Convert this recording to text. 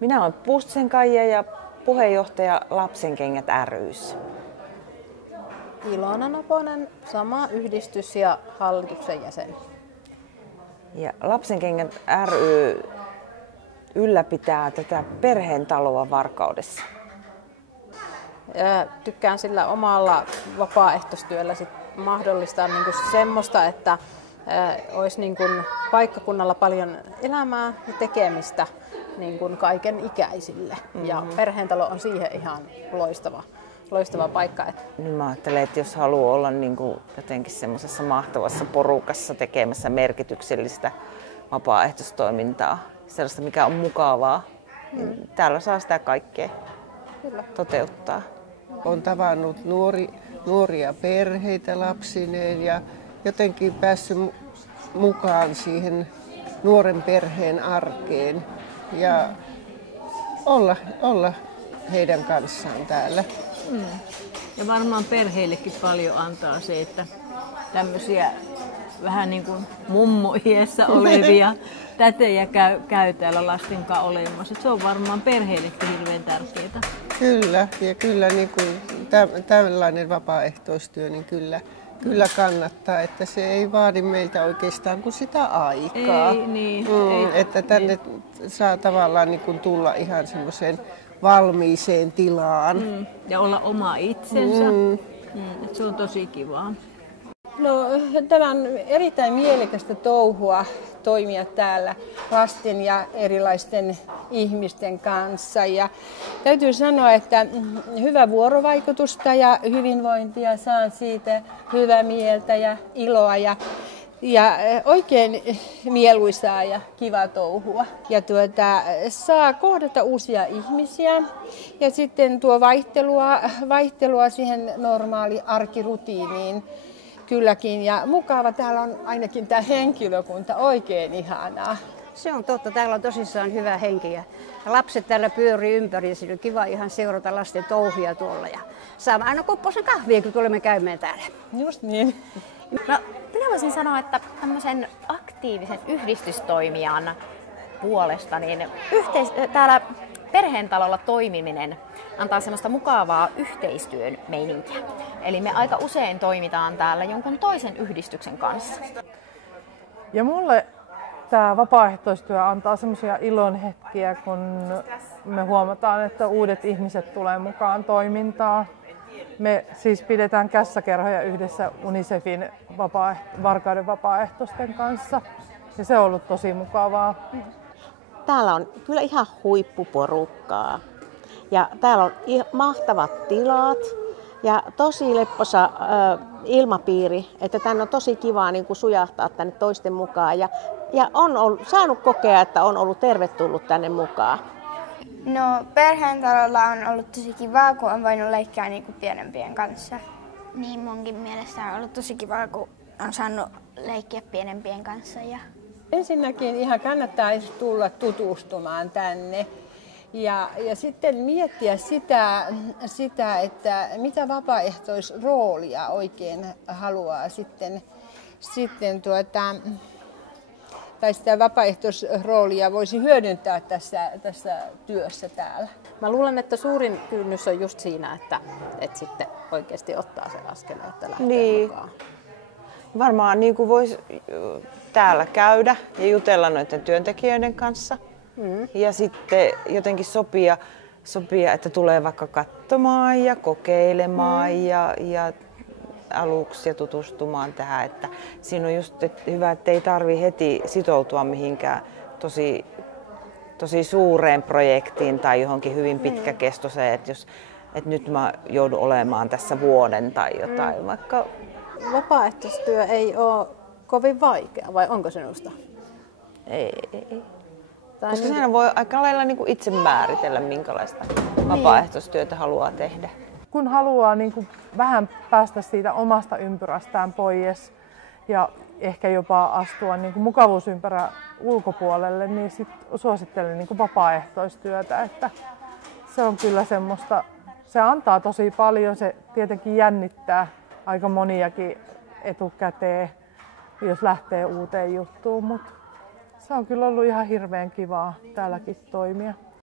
Minä olen Puustisen Kaija ja puheenjohtaja Lapsenkengät ry:ssä. Ilona Noponen, sama yhdistys ja hallituksen jäsen. Ja Lapsenkengät ry ylläpitää tätä perheen taloa Varkaudessa. Ja tykkään sillä omalla vapaaehtoistyöllä mahdollistaa niinku semmoista, että olisi niinku paikkakunnalla paljon elämää ja tekemistä niinku kaiken ikäisille. Ja perheentalo on siihen ihan loistava paikka. Nyt mä ajattelen, että jos haluaa olla niinku jotenkin semmoisessa mahtavassa porukassa tekemässä merkityksellistä vapaaehtoistoimintaa, sellaista mikä on mukavaa, niin täällä saa sitä kaikkea toteuttaa. Olen tavannut nuoria perheitä lapsineen ja jotenkin päässyt mukaan siihen nuoren perheen arkeen ja olla heidän kanssaan täällä. Ja varmaan perheillekin paljon antaa se, että tämmöisiä vähän niin kuin mummo-iässä olevia tätejä käy täällä lasten kanssa olemassa. Se on varmaan perheillekin hirveän tärkeää. Kyllä, ja kyllä niin kuin tällainen vapaaehtoistyö niin kyllä kannattaa, että se ei vaadi meiltä oikeastaan kuin sitä aikaa. Että tänne saa tavallaan niin kuin tulla ihan semmoiseen valmiiseen tilaan. Ja olla oma itsensä. Se on tosi kivaa. No, tämä on erittäin mielekästä touhua toimia täällä lasten ja erilaisten ihmisten kanssa. Ja täytyy sanoa, että hyvä vuorovaikutusta ja hyvinvointia, saan siitä hyvää mieltä ja iloa ja oikein mieluisaa ja kivaa touhua. Ja saa kohdata uusia ihmisiä ja sitten tuo vaihtelua siihen normaali arkirutiiniin. Kylläkin, ja mukava. Täällä on ainakin tämä henkilökunta oikein ihanaa. Se on totta. Täällä on tosissaan hyvä henki. Ja lapset täällä pyörii ympäri. On kiva ihan seurata lasten touhia tuolla. Ja saamme aina kopposen kahvia, kun tulemme käymään täällä. Just niin. No, minä voisin sanoa, että tämmöisen aktiivisen yhdistystoimijan puolesta niin täällä perheentalolla toimiminen antaa semmoista mukavaa yhteistyön meininkiä. Eli me aika usein toimitaan täällä jonkun toisen yhdistyksen kanssa. Ja mulle tämä vapaaehtoistyö antaa semmoisia ilonhetkiä, kun me huomataan, että uudet ihmiset tulee mukaan toimintaan. Me siis pidetään kässäkerhoja yhdessä Unicefin Varkauden vapaaehtoisten kanssa. Ja se on ollut tosi mukavaa. Täällä on kyllä ihan huippuporukkaa. Ja täällä on mahtavat tilat ja tosi lepposa ilmapiiri, että tänne on tosi kivaa niin kuin sujahtaa tänne toisten mukaan. Ja on saanut kokea, että on ollut tervetullut tänne mukaan. No, perheentalolla on ollut tosi kivaa, kun on voinut leikkiä niin kuin pienempien kanssa. Niin munkin mielestä on ollut tosi kivaa, kun on saanut leikkiä pienempien kanssa. Ensinnäkin ihan kannattaa tulla tutustumaan tänne. Ja sitten miettiä sitä, että mitä vapaaehtoisroolia oikein haluaa tai sitä vapaaehtoisroolia voisi hyödyntää tässä työssä täällä. Mä luulen, että suurin kynnys on just siinä, että sitten oikeasti ottaa sen askeleen, että lähtee mukaan. Varmaan niin kuin voisi täällä käydä ja jutella noiden työntekijöiden kanssa. Ja sitten jotenkin sopia, että tulee vaikka katsomaan ja kokeilemaan ja aluksi ja tutustumaan tähän. Että siinä on just hyvä, että ei tarvitse heti sitoutua mihinkään tosi suureen projektiin tai johonkin hyvin pitkäkestoiseen, että nyt mä joudun olemaan tässä vuoden tai jotain. Vaikka vapaaehtoistyö ei ole kovin vaikea, vai onko se sinusta? Ei. Koska sehän voi aika lailla niin kuin itse määritellä, minkälaista vapaaehtoistyötä haluaa tehdä. Kun haluaa niin kuin vähän päästä siitä omasta ympyrästään pois ja ehkä jopa astua niin kuin mukavuusympärän ulkopuolelle, niin sit suosittelen niin kuin vapaaehtoistyötä. Että se on kyllä semmoista, se antaa tosi paljon, se tietenkin jännittää aika moniakin etukäteen, jos lähtee uuteen juttuun, mutta se on kyllä ollut ihan hirveän kivaa täälläkin toimia.